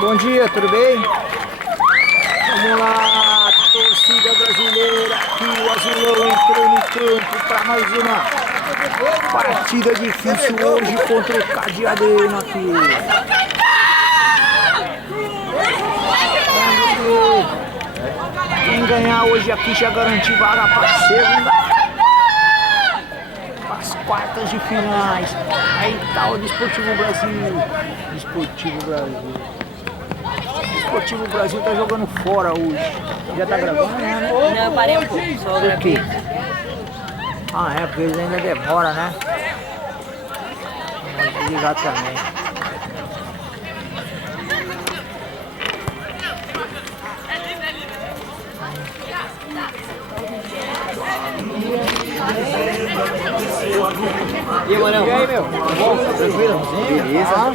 Bom dia, tudo bem? Vamos lá, torcida brasileira, aqui o Azulão entrou no campo para mais uma partida difícil hoje contra o Cadeadema aqui. Quem ganhar hoje aqui já garante vaga para a segunda, as quartas de finais. Aí tá o Desportivo Brasil. Desportivo Brasil tá jogando fora hoje. Já tá gravando, né? Não, eu parei um pouco, só gravei. Ah, é, porque eles ainda demoram, né? Vamos desligar também. E aí, Manão? E aí, meu? Bom, tranquilo? Beleza.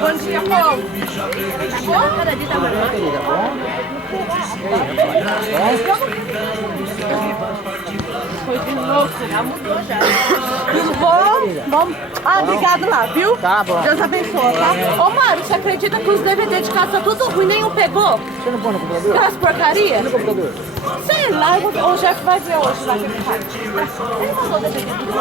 Bom dia, povo. Tá bom? Cada dia tá melhor. Querida, bom? Foi de louco, já mudou já. Tudo bom? Vamos. Ah, obrigado lá, viu? Tá bom. Deus abençoe, tá? Ô, Mário, você acredita que os DVD de casa tá tudo ruim, nenhum pegou? Você não põe no computador? Aquelas porcaria? No computador? Sei lá, o Jeff vai ver hoje lá que ele faz. Ele mandou DVD do